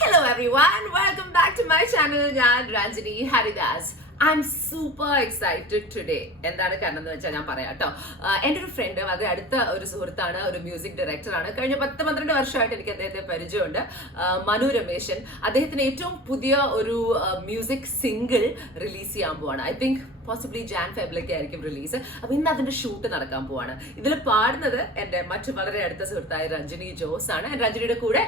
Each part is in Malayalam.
Hello everyone, welcome back to my channel. ഞാൻ Ranjini Haridas. I'm super excited today. എന്താണ് കാരണം എന്ന് വെച്ചാൽ ഞാൻ പറയാം കേട്ടോ. എൻ്റെ ഒരു ഫ്രണ്ട്, അത് അടുത്ത ഒരു സുഹൃത്താണ്, ഒരു മ്യൂസിക് ഡയറക്ടറാണ്. കഴിഞ്ഞ 10-12 വർഷമായിട്ട് എനിക്ക് അദ്ദേഹത്തെ പരിചയമുണ്ട്. മനു രമേശൻ. അദ്ദേഹത്തിന് ഏറ്റവും പുതിയ ഒരു മ്യൂസിക് സിംഗിൾ റിലീസ് ചെയ്യാൻ പോവാണ്. ഐ തിങ്ക് പോസിബിളി ഫെബ്രുവരിയിലൊക്കെ ആയിരിക്കും റിലീസ്. അപ്പൊ ഇന്ന് അതിന്റെ ഷൂട്ട് നടക്കാൻ പോവാണ്. ഇതിൽ പാടുന്നത് എന്റെ മറ്റു വളരെ അടുത്ത സുഹൃത്തായ രഞ്ജിനി ജോസ് ആണ്. രഞ്ജിനിയുടെ കൂടെ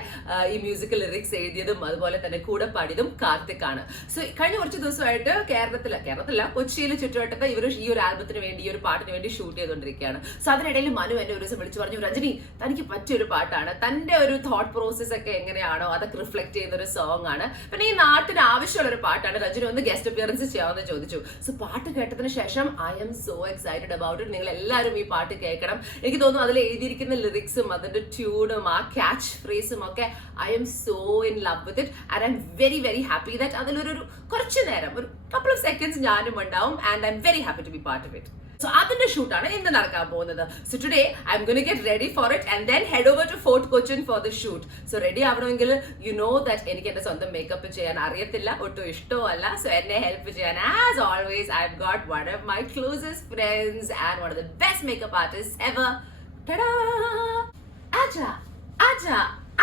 ഈ മ്യൂസിക്കൽ ലിറിക്സ് എഴുതിയതും അതുപോലെ തന്നെ കൂടെ പാടിയതും കാർത്തിക് ആണ്. സോ കഴിഞ്ഞ കുറച്ച് ദിവസമായിട്ട് കേരളത്തില കൊച്ചിയിൽ ചുറ്റുവട്ടത്ത് ഇവർ ഈ ഒരു ആൽബത്തിന് വേണ്ടി, ഈ ഒരു പാട്ടിന് വേണ്ടി ഷൂട്ട് ചെയ്തുകൊണ്ടിരിക്കുകയാണ്. സോ അതിനിടയിൽ മനു എന്നെ ഒരു ദിവസം വിളിച്ചു പറഞ്ഞു, രഞ്ജിനി തനിക്ക് പറ്റിയൊരു പാട്ടാണ്, തന്റെ ഒരു തോട്ട് പ്രോസസ് ഒക്കെ എങ്ങനെയാണോ അതൊക്കെ റിഫ്ലക്ട് ചെയ്യുന്ന ഒരു സോങ് ആണ്, പിന്നെ ഈ നാട്ടിന് ആവശ്യമുള്ള ഒരു പാട്ടാണ്, രഞ്ജിനി ഒന്ന് ഗസ്റ്റ് അപ്പിയറൻസ് ചെയ്യാമെന്ന് ചോദിച്ചു. സോ പാട്ട് കേട്ടതിന് ശേഷം I am so excited about it. നിങ്ങൾ എല്ലാവരും ഈ പാട്ട് കേൾക്കണം. എനിക്ക് തോന്നുന്നു അതിൽ എഴുതിയിരിക്കുന്ന ലിറിക്സും അതിന്റെ ട്യൂണും ആ ക്യാച്ച് ഫ്രേസും ഒക്കെ I am so in love with it and I am very very happy that അതിലൊരു കുറച്ച് നേരം, ഒരു couple of seconds ഞാനും ഉണ്ടാവും and I am very happy to be part of it. So അതിന്റെ ഷൂട്ടാണ് ഇന്ന് നടക്കാൻ പോകുന്നത്. So today I'm going to get ready for it and then head over to Fort Cochin for the shoot. So ready ആവണമെങ്കിൽ you know that എനിക്ക് എന്റെ സ്വന്തം മേക്കപ്പ് ചെയ്യാൻ അറിയത്തില്ല, ഒട്ടും ഇഷ്ടമല്ല. So എന്നെ ഹെൽപ്പ് ചെയ്യാൻ as always I've got one of my closest friends and one of the best makeup artists ever. Ta-da! Aja, aja,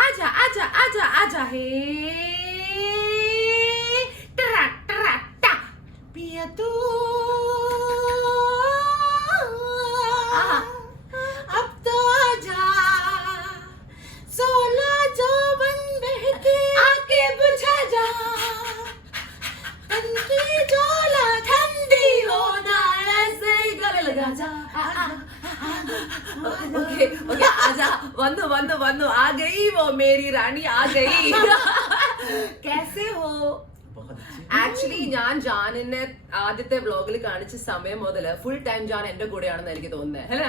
aja, aja, aja, aja, hey. Ta-ra, ta-ra, ta. Piya tu. वंदु आ गई वो मेरी रानी आ गई. कैसे हो? ആക്ച്വലി ഞാൻ ജാനിനെ ആദ്യത്തെ വ്ലോഗിൽ കാണിച്ച സമയം മുതൽ ഫുൾ ടൈം ജാൻ എന്റെ കൂടെയാണെന്ന് എനിക്ക് തോന്നുന്നത് അല്ലേ.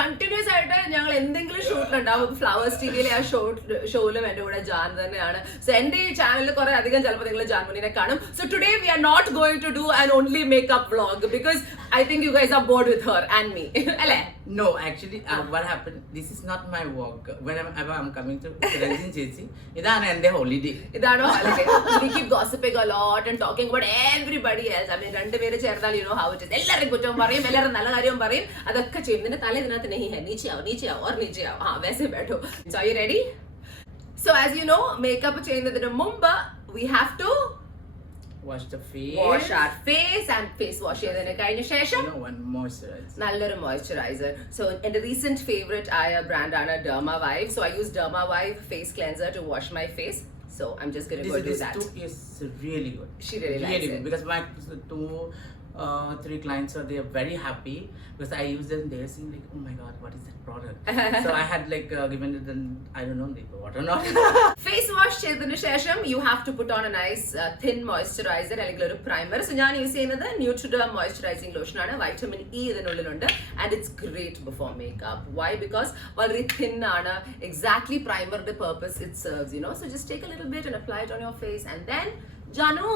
കണ്ടിന്യൂസ് ആയിട്ട് ഞങ്ങൾ എന്തെങ്കിലും ഷൂട്ടിലുണ്ടാവും. ഫ്ലവേഴ്സ് ടിവിയിലെ ആ ഷോയിലും എന്റെ കൂടെ ജാൻ തന്നെയാണ്. സോ എന്റെ ഈ ചാനലിൽ കുറെ അധികം ചിലപ്പോൾ നിങ്ങൾ ജാൻമുനിനെ കാണും. So today we are not going to do an only makeup vlog because I think you guys are bored with her and me. No, actually, what happened? This is not my work. Whenever I'm coming to Ranjini Chechi, idana ende holiday. Idana holiday. We keep gossiping a lot and talking about everybody else. I mean, rendu pere chernal, you know how it is. Ellarum kuttam parayum, ellarum nalla karyam parayum. Adakka cheyum. Ninte tale idinathu nahi hai. Niche aao aur niche aao. Ha, वैसे बैठो. So are you ready? So as you know, makeup cheyyunnadinu munpu we have to wash the face. Wash our face and face wash ചെയ്തതിന് കഴിഞ്ഞ ശേഷം one moisturizer. നല്ലൊരു moisturizer. So എൻ്റെ recent favorite ആയ brand ആണ് Derma Vive. So I use Derma Vive face cleanser to wash my face. So I'm just going to go do that. This too is really good. She really likes it. Because my 2-3 clients they are very happy because I use them. They are saying like, oh my god, what is that product? So I had like given it an, I don't know, what or not. Face wash ചെയ്തതിന് ശേഷം you have to put on a nice thin moisturizer അല്ലെങ്കിൽ ഒരു primer. So ഞാൻ യൂസ് ചെയ്യുന്നത് Nutriderm moisturizing lotion ആണ്. vitamin E ഇതിനുള്ളിലുണ്ട് and it's great before makeup. Why? Because വളരെ thin ആണ്. Exactly primer the purpose it serves, you know. So just take a little bit and apply it on your face and then Janu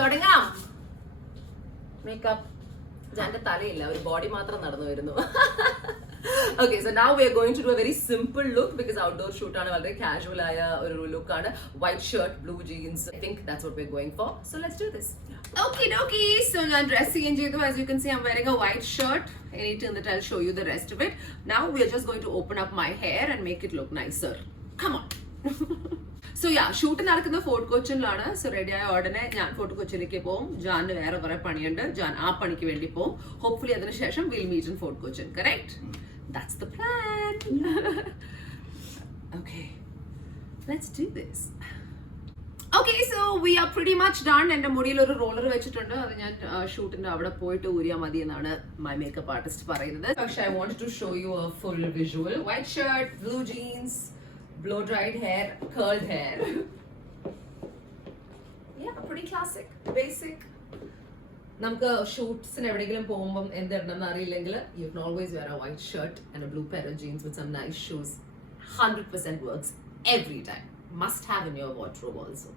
തുടങ്ങാം. മേക്കപ്പ് ജാന്റെ തലയില്ല, ഒരു ബോഡി മാത്രം നടന്നു വരുന്നു. Okay, so now we are going to do a very simple look because outdoor shoot ആണ്, വളരെ casual ആയ ഒരു look ആണ്. White shirt, blue jeans. I think that's what we're going for. So let's do this. Okay, dokie. So ഞാൻ dress change ചെയ്തു. As you can see, I'm wearing a white shirt. Anything that I'll show you the rest of it. Now we are just going to open up my hair and make it look nicer. Come on. So yeah shoot നടക്കുന്ന ഫോർട്ട് കൊച്ചിനിലാണ്. സോ റെഡി ആയ ഉടനെ ഞാൻ ഫോർട്ട് കൊച്ചിയിലേക്ക് പോകും. ജാന് വേറെ കുറെ പണിയുണ്ട്. ജാൻ ആ പണിക്ക് വേണ്ടി പോകും. ഹോപ്പ്ഫുള്ളി അതിനുശേഷം will meet in fort Cochin. Correct? That's the plan. Okay, let's do this. Okay, so we are pretty much done. എന്റെ മുടിയിൽ ഒരു റോളർ വെച്ചിട്ടുണ്ട്. അത് ഞാൻ ഷൂട്ടിന്റെ അവിടെ പോയിട്ട് ഊരിയാൽ മതി എന്നാണ് മൈ മേക്കപ്പ് ആർട്ടിസ്റ്റ് പറയുന്നത്. പക്ഷേ I want to show you a full visual. White shirt, blue jeans, blow dried hair, curled hair. Yeah, pretty classic, basic. നമുക്ക് ഷൂട്ട്സിന് എവിടെയെങ്കിലും പോകുമ്പോൾ എന്തിടണമെന്ന് അറിയില്ലെങ്കിൽ you can always wear a white shirt and a blue pair of jeans with some nice shoes. 100% works every time. Must have in your wardrobe also.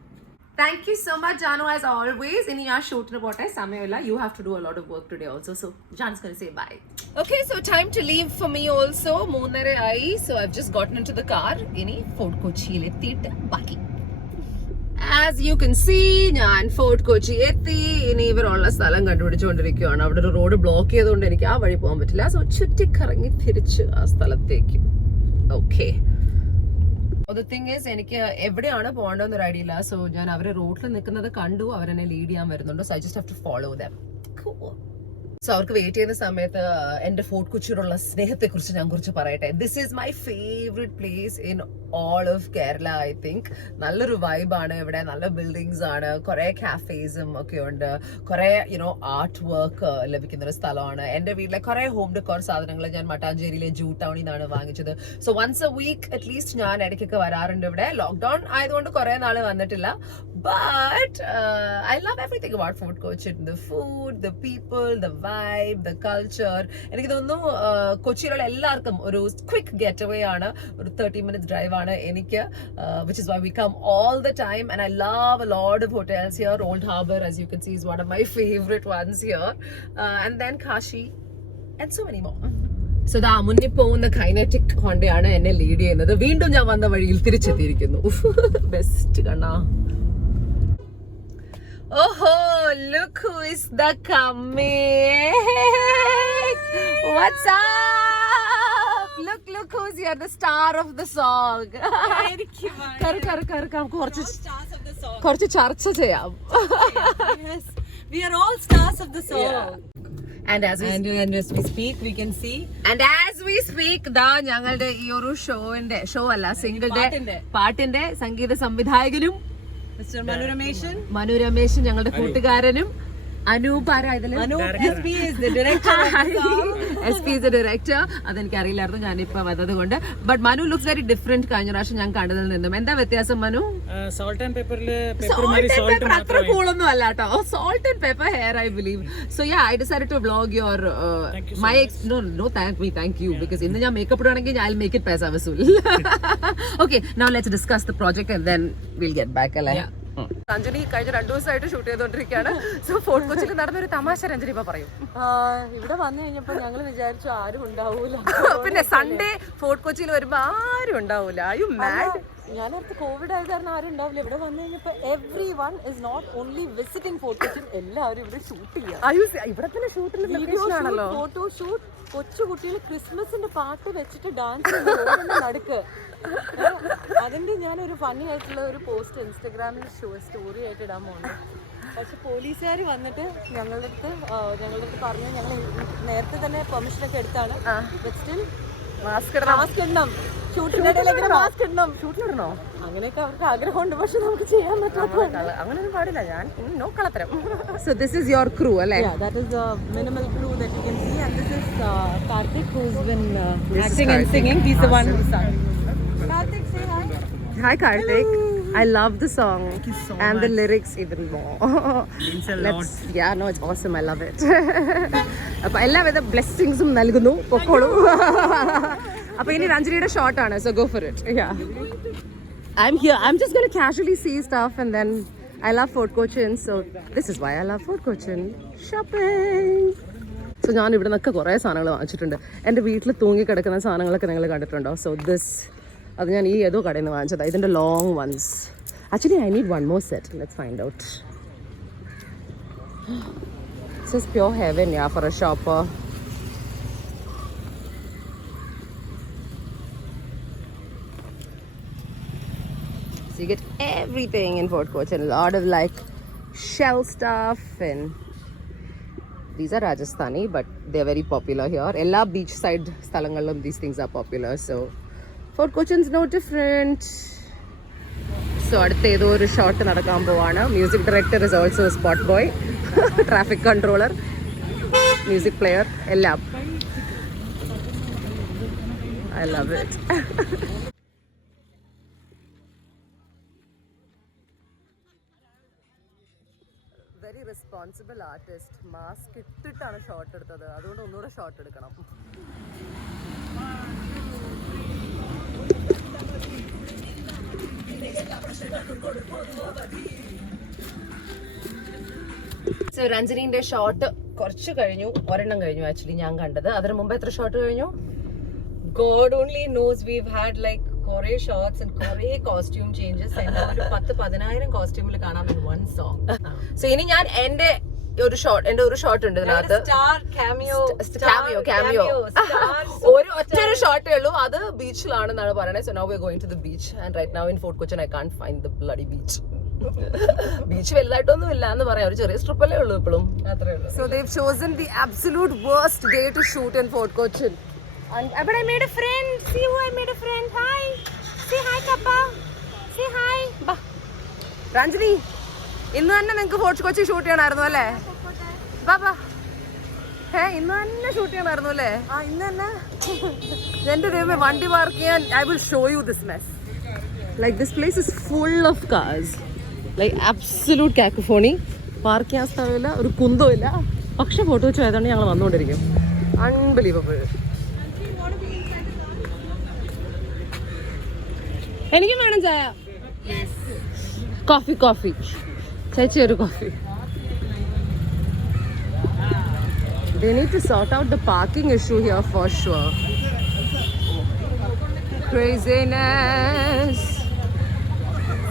Thank you so much, Janu, as always. In your shoot report, Samuela, you have to do a lot of work today also. So, Jan's going to say bye. Okay, so time to leave for me also. 3:30 ആയി. So, I've just gotten into the car. ഇനി ഫോർട്ട് കൊച്ചിയിൽ എത്തിയിട്ട് ബാക്കി. As you can see, ഞാൻ ഫോർട്ട് കൊച്ചി എത്തി. ഇനി ഇവരുള്ള സ്ഥലം കണ്ടുപിടിച്ചുകൊണ്ടിരിക്കുകയാണ്. അവിടെ ഒരു റോഡ് ബ്ലോക്ക് ചെയ്തുകൊണ്ട് എനിക്ക് ആ വഴി പോകാൻ പറ്റില്ല. സോ ചുറ്റിക്കറങ്ങി തിരിച്ച് ആ സ്ഥലത്തേക്ക്. ഓക്കെ. The thing is, എനിക്ക് എവിടെയാണ് പോകേണ്ടതെന്ന് ഒരു ഐഡിയ ഇല്ല. സോ ഞാൻ അവരെ റോഡിൽ നിൽക്കുന്നത് കണ്ടു. അവരെന്നെ ലീഡ് ചെയ്യാൻ വരുന്നുണ്ട്. So I just have to follow them. So അവർക്ക് വെയിറ്റ് ചെയ്യുന്ന സമയത്ത് എൻ്റെ ഫോർട്ട് കൊച്ചിയോടുള്ള സ്നേഹത്തെ കുറിച്ച് ഞാൻ കുറച്ച് പറയട്ടെ. This is my favourite place in all of Kerala. I think നല്ലൊരു വൈബാണ് ഇവിടെ. നല്ല ബിൽഡിങ്സ് ആണ്, കുറെ കാഫേസും ഒക്കെ ഉണ്ട്, കുറെ ആർട്ട് വർക്ക് ലഭിക്കുന്ന ഒരു സ്ഥലമാണ്. എൻ്റെ വീട്ടിലെ കുറെ ഹോം ഡെക്കോർ സാധനങ്ങൾ ഞാൻ മട്ടാഞ്ചേരിയിലെ ജൂ ടൗണിൽ നിന്നാണ് വാങ്ങിച്ചത്. So once a week at least ഞാൻ ഇടയ്ക്കൊക്കെ വരാറുണ്ട് ഇവിടെ. ലോക്ക്ഡൌൺ ആയതുകൊണ്ട് കുറെ നാള് വന്നിട്ടില്ല. But I love everything about Fort Cochin. The food, the people, the vibe, the culture. എനിക്ക് തോന്നുന്നു കൊച്ചിയിലുള്ള എല്ലാവർക്കും ഒരു ക്വിക്ക് ഗെറ്റ് അവേ ആണ്. ഒരു 30 minutes drive ആണ് എനിക്ക്, which is why we come all the time. And I love a lot of hotels here. Old Harbour, as you can see, is one of my favorite ones here. And then Kashi and so many more. So ദാ മുന്നിൽ പോകുന്ന കൈനറ്റിക് ഹോണ്ടയാണ് എന്നെ ലീഡ് ചെയ്യുന്നത്. വീണ്ടും ഞാൻ വന്ന വഴിയിൽ തിരിച്ചെത്തിയിരിക്കുന്നു. ബെസ്റ്റ് കണ്ണാ. ഓഹോ, look who is the coming. What's up? Look who's here, the star of the song. കർ കുറച്ച് ചർച്ച ചെയ്യാം. Yes, we are all stars of the song. Yeah. And as we speak, we can see. And as we speak, ദാ ഞങ്ങളുടെ ഈ ഒരു ഷോ അല്ല, സിംഗിളുടെ പാട്ടിന്റെ സംഗീത സംവിധായകനും Mr. Manu രമേശൻ ഞങ്ങളുടെ കൂട്ടുകാരനും Anoop SP is the director of the song. SP is the director. അതെനിക്ക് അറിയില്ലായിരുന്നു, ഞാനിപ്പോ വന്നത് കൊണ്ട്. But Manu looks very different കഴിഞ്ഞ പ്രാവശ്യം ഞാൻ കണ്ടതിൽ നിന്നും. എന്താ വ്യത്യാസം മനു? സോൾട്ട് ആൻഡ് പെപ്പറിൽ അത്ര കൂളൊന്നും അല്ല കേട്ടോ. Salt and pepper hair I believe. So yeah, I decided to vlog your my thank you because ഇന്ന് ഞാൻ മേക്കപ്പ് ഇടുകയാണെങ്കിൽ ഐ വിൽ മേക്ക് ഇറ്റ് പൈസ വസൂൽ. Okay, now let's discuss the project and then will get back. അല്ലേ, രഞ്ജനി കഴിഞ്ഞ 2 ദിവസമായിട്ട് ഷൂട്ട് ചെയ്തോണ്ടിരിക്കുകയാണ്. സോ ഫോർട്ട് കൊച്ചിയിൽ നടന്നൊരു തമാശ രഞ്ജനി ഇപ്പൊ പറയും. ഇവിടെ വന്നു കഴിഞ്ഞപ്പോ ഞങ്ങൾ വിചാരിച്ചു ആരും ഉണ്ടാവൂല. പിന്നെ സൺഡേ ഫോർട്ട് കൊച്ചിയിൽ വരുമ്പോ ആരും ഉണ്ടാവൂല. U mad? ഞാനടുത്ത് കോവിഡ് ആയത് കാരണം ആരും ഉണ്ടാവില്ല. ഇവിടെ വന്നു കഴിഞ്ഞപ്പോ everyone is not only visiting Fort Cochin, എല്ലാവരും ഇവിടെ ഷൂട്ട് ചെയ്യാം. ഇവിടെ തന്നെ ഷൂട്ടിന്റെ ലൊക്കേഷൻ ആണല്ലോ. ഫോട്ടോ ഷൂട്ട്, കൊച്ചു കുട്ടികൾ ക്രിസ്മസിന്റെ പാട്ട് വെച്ചിട്ട് ഡാൻസ് നടക്ക്. അതിന്റെ ഞാനൊരു ഫണ്ണി ആയിട്ടുള്ള ഒരു പോസ്റ്റ് ഇൻസ്റ്റഗ്രാമിൽ സ്റ്റോറി ആയിട്ട് ഇടാൻ പോകുന്നു. പക്ഷെ പോലീസുകാർ വന്നിട്ട് ഞങ്ങളുടെ അടുത്ത് പറഞ്ഞു, ഞങ്ങൾ നേരത്തെ തന്നെ പെർമിഷൻ ഒക്കെ എടുത്താണ്. സ്റ്റിൽ മാസ്ക് ഇടണം, ഷൂട്ടിന്റെ ഇടയിൽ മാസ്ക് ഇടണം. ഷൂട്ടിലിടണോ? അങ്ങനെയൊക്കെ അവർക്ക് ആഗ്രഹമുണ്ട്, പക്ഷെ നമുക്ക് ചെയ്യാൻ പറ്റാത്ത അങ്ങനെയൊന്നും പാടില്ല. ഞാൻ നോ കളത്തരം. So this is your crew അല്ലേ? Yeah, that is the minimal crew that you can see, and this is Karthik, who's been acting and singing. He's the one who sang. Karthik, say hi. Hi Karthik. Hello. I love the song. Thank you so and much. the lyrics even more. Means a lot. Yeah, no, it's awesome. I love it. അപ്പോൾ എല്ലാവിധ ബ്ലെസ്സിങ്സും നൽകുന്നു. പൊക്കോളൂ. അപ്പോൾ ഇനി രഞ്ജനിയുടെ ഷോട്ട് ആണ്. So go for it. Yeah. I'm here. I'm just going to casually see stuff and then I love Fort Cochin. So this is why I love Fort Cochin. Shopping. So ഞാൻ ഇവിടെ നിന്നൊക്കെ കുറേ സാധനങ്ങൾ വാങ്ങിച്ചിട്ടുണ്ട്. എൻ്റെ വീട്ടിൽ തൂങ്ങി കിടക്കുന്ന സാധനങ്ങളൊക്കെ നിങ്ങൾ കണ്ടിട്ടുണ്ടോ? So this, അത് ഞാൻ ഈ ഏതോ കടയിൽ നിന്ന് വാങ്ങിച്ചതാണ്. ഇതിൻ്റെ long ones. Actually I need one more set. Let's find out. This is pure heaven, yeah, for a shopper. So you get everything in Fort Cochin. A lot of like shell stuff, and these are Rajasthani, but they're very popular here. Ella beachside sthalangalum these things are popular. So Fort Cochin's no different. So അടുത്ത ഏതോ ഒരു ഷോട്ട് നടക്കാൻ പോവാണ്. Music director is also spot boy, traffic controller, music player, എല്ലാം. I love it. Very responsible artist. Mask ഇട്ടിട്ടാണ് ഷോട്ട് എടുത്തത്, അതുകൊണ്ട് ഒന്നുകൂടെ ഷോട്ട് എടുക്കണം. സോ രഞ്ജനീന്റെ ഷോട്ട് കുറച്ച് കഴിഞ്ഞു, ഒരെണ്ണം കഴിഞ്ഞു ആക്ച്വലി ഞാൻ കണ്ടത്. അതിന് മുമ്പ് എത്ര ഷോട്ട് കഴിഞ്ഞു? God only knows. We've had like കുറേ ഷോട്ട്സ് ആൻഡ് കുറേ കോസ്റ്റ്യൂം ചേഞ്ചസ്. എന്നെ ഒരു 10,000 കോസ്റ്റ്യൂമിൽ കാണാം in one song. സോ ഇനി ഞാൻ എന്റെ ഒരു ഷോട്ട് ഉണ്ട് ഇതിനകത്ത്. Star cameo. ഒരു ഒറ്റൊരു ഷോട്ടേ ഉള്ളൂ, അത് ബീച്ചിലാണെന്നാണ് പറയുന്നത്. So now we are going to the beach and right now in fort Cochin I can't find the bloody beach. Beach വലുതായിട്ടൊന്നും ഇല്ല എന്ന് പറയാം, ഒരു ചെറിയ സ്ട്രിപ്പല്ലേ ഉള്ളൂ ഇപ്പോഴും. So they've chosen the absolute worst day to shoot in Fort Cochin. But I made a friend. See who I made a friend. Hi. Say hi, Kappa. Say hi. Ba. Ranjini, ഇന്ന് തന്നെ നിങ്ങൾക്ക് ഫോർട്ട് കൊച്ചി ഷൂട്ട് ചെയ്യണമായിരുന്നു അല്ലേ? ബാബാ ഇന്ന് തന്നെ ഷൂട്ട് ചെയ്യണമായിരുന്നു അല്ലേ? ഇന്ന് തന്നെ എന്റെ ദൈവമേ, വണ്ടി പാർക്ക് ചെയ്യാൻ I will show you this mess. Like this place is full of cars. Like absolute cacophony. Park ചെയ്യാൻ സ്ഥലമില്ല, ഒരു കുന്തവും ഇല്ല. പക്ഷെ ഫോട്ടോ വെച്ച് ആയതുകൊണ്ട് ഞങ്ങൾ വന്നുകൊണ്ടിരിക്കും. അൺബിലീവബിൾ. എനിക്കും വേണം ചായ. കോഫി ചേച്ചി ഒരു coffee. They need to sort out the parking issue here for sure. Craziness.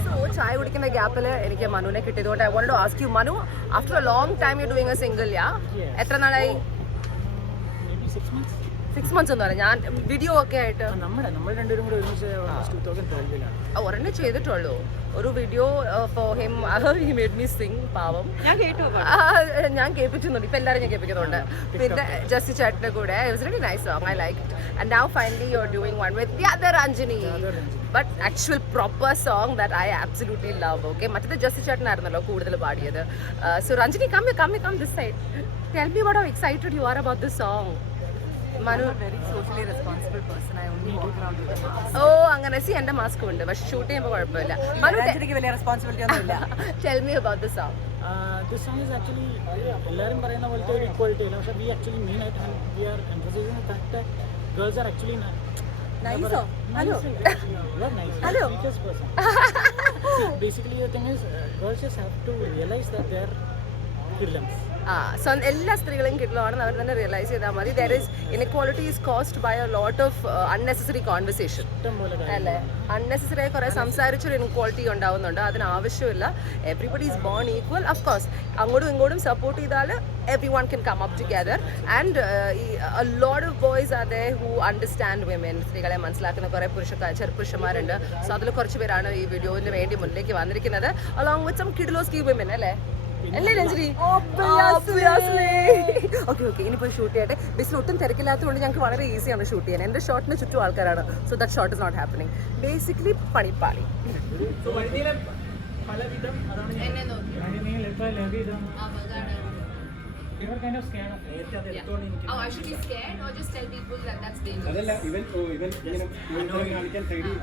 So ചായ കുടിക്കുന്ന ഗ്യാപ്പിൽ എനിക്ക് മനുവിനെ കിട്ടിയതുകൊണ്ട് I wanted to ask you, Manu, after a long time you're doing a single, yeah? എത്ര നാളായി? Maybe 6 months. 6 months എന്ന് പറയാം. ഞാൻ വീഡിയോ ഒക്കെ ആയിട്ട് നമ്മൾ രണ്ടുപേരും കൂടെ ഒരുമിച്ച് 2012 ഒരെണ്ണം ചെയ്തിട്ടുള്ളൂ. ഒരു video for him, he made me Singh. പാവം, ഞാൻ കേൾപ്പിക്കുന്നുണ്ട്. ഇപ്പൊ എല്ലാവരും ഞാൻ കേൾപ്പിക്കുന്നുണ്ട്. പിന്നെ ജസ്റ്റി ചേട്ടന്റെ കൂടെ it was really nice song, I liked it. And now finally you're doing one with the other Ranjini, but actual proper song that I absolutely love. Okay, മറ്റേത് ജസ്റ്റി ചേട്ടനായിരുന്നല്ലോ കൂടുതൽ പാടിയത്. So Ranjini, come this side. Tell me about how excited you are about this song. Manu, very socially responsible person. I only walk around with a mask. അങ്ങനെ സി എന്റെ മാസ്ക് ഉണ്ട്, പക്ഷെ ഷൂട്ട് ചെയ്യുമ്പോൾ കുഴപ്പമില്ല. എനിക്ക് വലിയ റെസ്പോൺസിബിലിറ്റി ഒന്നുമില്ല. Tell me about the song. This song is actually എല്ലാവരും പറയുന്ന പോലത്തെ ഒരു ഇക്വാലിറ്റി അല്ല, പക്ഷെ we actually mean it and we are emphasizing the fact that girls are actually Nice song. Hello. You are nice. Hello. Sweetest person. See, basically the thing is girls just have to realize that they are killers. എല്ലാ സ്ത്രീകളും കിട്ടലാണെന്ന് അവർ തന്നെ റിയലൈസ് ചെയ്താൽ മതി. There is inequality is caused by a lot of unnecessary conversation അല്ലേ? അൺനെസസറി ആയി കുറെ സംസാരിച്ചൊരു ഇൻഇക്വാളിറ്റി ഉണ്ടാവുന്നുണ്ട്, അതിന് ആവശ്യമില്ല. Everybody is born equal. Of course അങ്ങോട്ടും ഇങ്ങോട്ടും സപ്പോർട്ട് ചെയ്താൽ every one can come up together. And a lot of boys are there who understand women. സ്ത്രീകളെ മനസ്സിലാക്കുന്ന കുറെ ചെറുപ്പുരുഷന്മാരുണ്ട്. സോ അതിൽ കുറച്ച് പേരാണ് ഈ വീഡിയോന് വേണ്ടി മുന്നിലേക്ക് വന്നിരിക്കുന്നത്, അലോങ് വിത്ത് സം കിഡ്ലോസ്കി വിമൻ അല്ലേ? അല്ലേ രഞ്ജനി? ഓക്കെ ഇനിയിപ്പോൾ ഷൂട്ട് ചെയ്യട്ടെ. ബേസിൽ ഒട്ടും തിരക്കില്ലാത്തതുകൊണ്ട് ഞങ്ങൾക്ക് വളരെ ഈസിയാണ് ഷൂട്ട് ചെയ്യാൻ. എൻ്റെ ഷോട്ടിന് ചുറ്റും ആൾക്കാരാണ്. So that shot is not happening. Basically പണിപ്പാളി. എന്നെ നോക്കി You are kind of scared of it. Oh, I should be scared or just tell people that that's dangerous? അതല്ല ഇവൻ ഇങ്ങനെ കാണിക്കാൻ സൈഡിൽ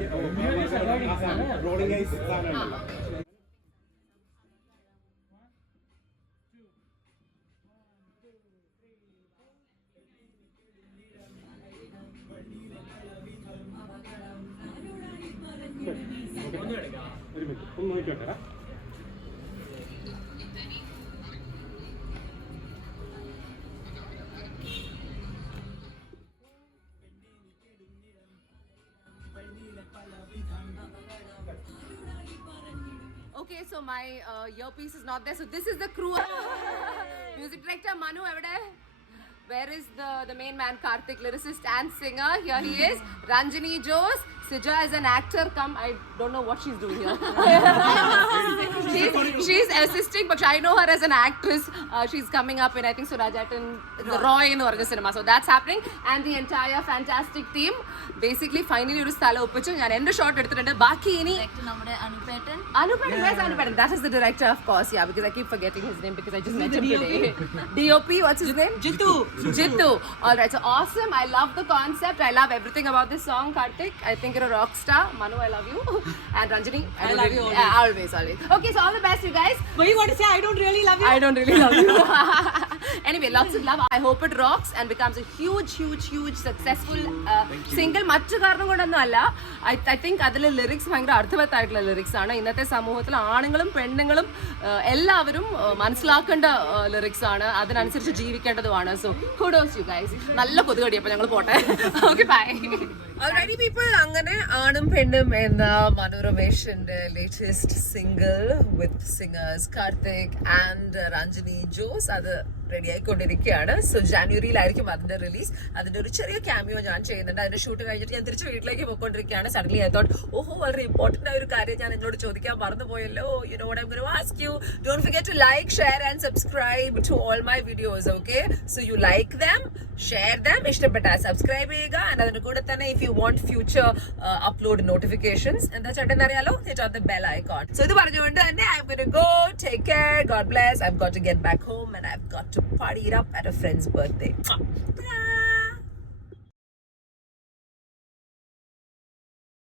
റോഡിംഗ് ഐസ് സാധനമുണ്ടല്ലോ. ഒരു മിനിറ്റ് ഒന്ന് നോക്കിക്കോട്ടെ. Okay, so my earpiece is not there. So this is the crew. Music director Manu evade. Where is the main man Karthik, lyricist and singer? Here he is. Ranjini Jose. Sija is an actor. I don't know what she's doing here. she's assisting, but I know her as an actress. She's coming up in, I think, Surajat and the Roy in Orga Cinema. So that's happening. And the entire fantastic team. Basically, finally, ഒരു സ്ഥലം ഒപ്പിച്ചു. ഞാൻ എൻ്റെ ഷോട്ട് എടുത്തിട്ടുണ്ട്. ബാക്കി ഇനി നമ്മുടെ അനുപേട്ടൻ. Where's Anupetan? That is the director, of course. Yeah, because I keep forgetting his name because I just met him today. DOP, what's his name? Jittu. All right, so awesome. I love the concept. I love everything about this song, Karthik. I think you're a rock star. Manu, I love you. And Ranjini, I love you always. Always. Okay, so all the best, you guys. What you want to say? I don't really love you. I don't really love you. Anyway, lots of love. I hope it rocks and becomes a huge successful single. മറ്റു കാരണം കൊണ്ടൊന്നും അല്ല, ഐ തിങ്ക് അതിലെ ലിറിക്സ് ഭയങ്കര അർത്ഥവത്തായിട്ടുള്ള ലിറിക്സ് ആണ്. ഇന്നത്തെ സമൂഹത്തിൽ ആണുങ്ങളും പെണ്ണുങ്ങളും എല്ലാവരും മനസ്സിലാക്കേണ്ട ലിറിക്സ് ആണ്, അതിനനുസരിച്ച് ജീവിക്കേണ്ടതുമാണ്. So kudos you guys. നല്ല കൊതുകടി. അപ്പൊ ഞങ്ങൾ പോട്ടെ. Okay bye. Alrighty people, അങ്ങനെ ആണും പെണ്ണും എന്ന മനോരമേഷന്റെ latest single with singers Karthik and Ranjini Jose അത് റെഡി ആയിക്കൊണ്ടിരിക്കുകയാണ്. സോ ജാനുവരിയിലായിരിക്കും അതിന്റെ റിലീസ്. അതിന്റെ ഒരു ചെറിയ ക്യാമിയോ ഞാൻ ചെയ്യുന്നുണ്ട്. അതിന്റെ ഷൂട്ട് കഴിഞ്ഞിട്ട് ഞാൻ തിരിച്ച് വീട്ടിലേക്ക് പോയിക്കൊണ്ടിരിക്കുകയാണ്. സഡൻലി ഐ തോട്ട് ഓഹോ വളരെ ഇമ്പോർട്ടന്റ് ആയ ഒരു കാര്യം ഞാൻ നിങ്ങളോട് ചോദിക്കാൻ മറന്നുപോയല്ലോ. You know what I am going to ask you. Don't forget to like, share and subscribe to all my videos. Okay, so you like them, share them, ഇഷ്ടപ്പെട്ടാൽ സബ്സ്ക്രൈബ് ചെയ്യുക. ആൻഡ് അതിന്റെ കൂടെ തന്നെ if you want future upload notifications എന്താ ചേട്ടൻ അറിയാലോ, hit on the bell icon. So ഇത് പറഞ്ഞുകൊണ്ട് തന്നെ I am going to go. Take care, God bless. I've got to get back home and I've got to party it up at a friend's birthday. Bye.